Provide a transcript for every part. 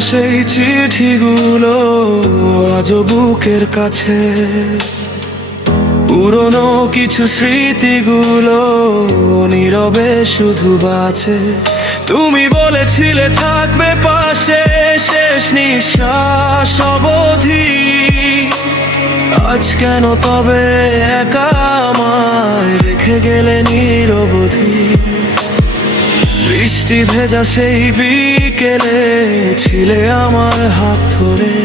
সেই চিঠিগুলো আজও বুকের কাছে, পুরনো কিছু স্মৃতিগুলো নীরবে শুধু বাঁচে। তুমি বলেছিলে থাকবে পাশে শেষ নিঃশ্বাস অবধি, আজ কেন তবে একা আমায় রেখে গেলে নিরবধি? বৃষ্টি ভেজা সেই বিকেলে ছিলে আমার হাত ধরে,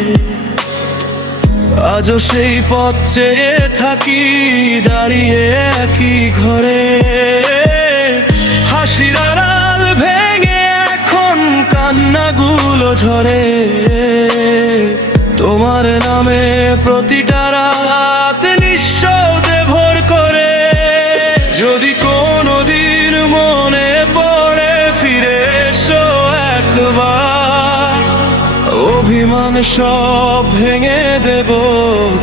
আজও সেই পথ চেয়ে থাকি দাঁড়িয়ে একই ঘরে। হাসির আড়াল ভেঙে এখন কান্নাগুলো ঝরে, তোমার নামে প্রতিটা রাত নিঃশব্দে ভোর করে। যদি কোনোদিন মনে পড়ে ফিরে এসো একবার, অভিমান সব ভেঙে দেব,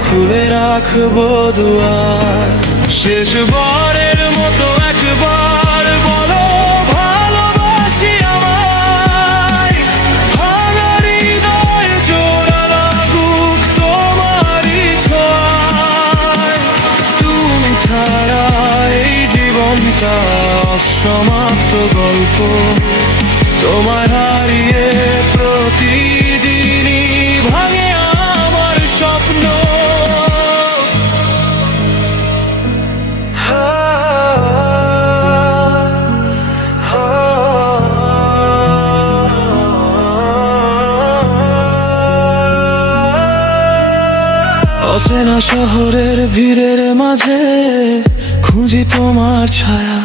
খুলে রাখবো দুয়ার। শেষবারের মতো একবার বলো ভালোবাসি আমায়, ভাঙা হৃদয় জোড়া লাগুক তোমারই ছোঁয়ায়। তুমি ছাড়া এই জীবনটা অসমাপ্ত গল্প, তোমায় হারিয়ে প্রতিদিনই ভাঙে আমার স্বপ্ন। অচেনা শহরের ভিড়ের মাঝে খুঁজি তোমার ছায়া,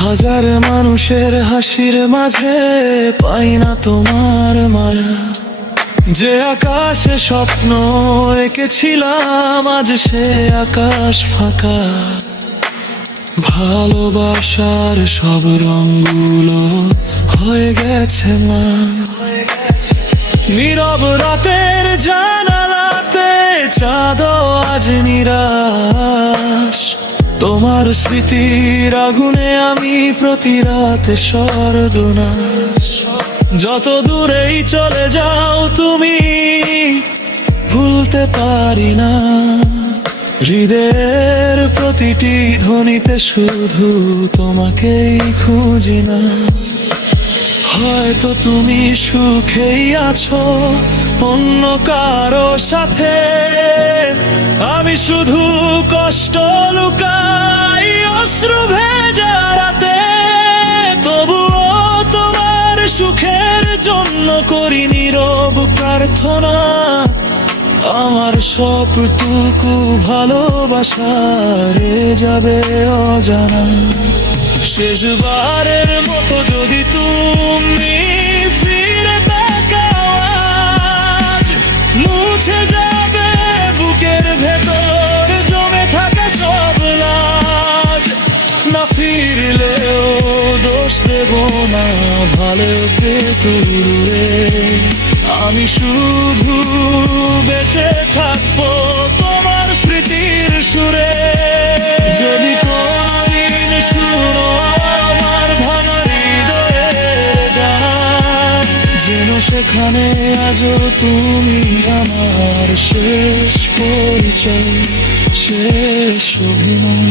হাজার মানুষের হাসির মাঝে পাই না তোমার মায়া। যে আকাশে স্বপ্ন এঁকেছিলাম আজ সে আকাশ ফাঁকা, ভালোবাসার সব রঙগুলো হয়ে গেছে মা। নীরব রাতের জানালাতে চাঁদও আজ নিরাশ, তোমার স্মৃতির আগুনে আমি প্রতি রাতে সর্বনাশ। যত দূরেই চলে যাও তুমি ভুলতে পারি না, হৃদয়ের প্রতিটি ধ্বনিতে শুধু তোমাকেই খুঁজি না। হয়তো তুমি সুখেই আছো অন্য কারো সাথে, আমি শুধু কষ্ট লুকাই অশ্রু ভেজা রাতে। তবুও তোমার সুখের জন্য করি নীরব প্রার্থনা, আমার সবটুকু ভালোবাসা রয়ে যাবে অজানা। শেষবারের মতো যদি তুমি ফিরে তাকাও আজ, মুছে যাবে বুকের ভেতর জমে থাকা সব লাজ। না ফিরলেও দোষ দেব না, ভালো পেতুরে আমি শুধু বেঁচে থাকবো তোমার স্মৃতির সুরে। যদি কোনদিন শুনো আমার ভাঙা হৃদয়ের গান, যেন সেখানে আজও তুমি আমার শেষ পরিচয়, শেষ অভিমান।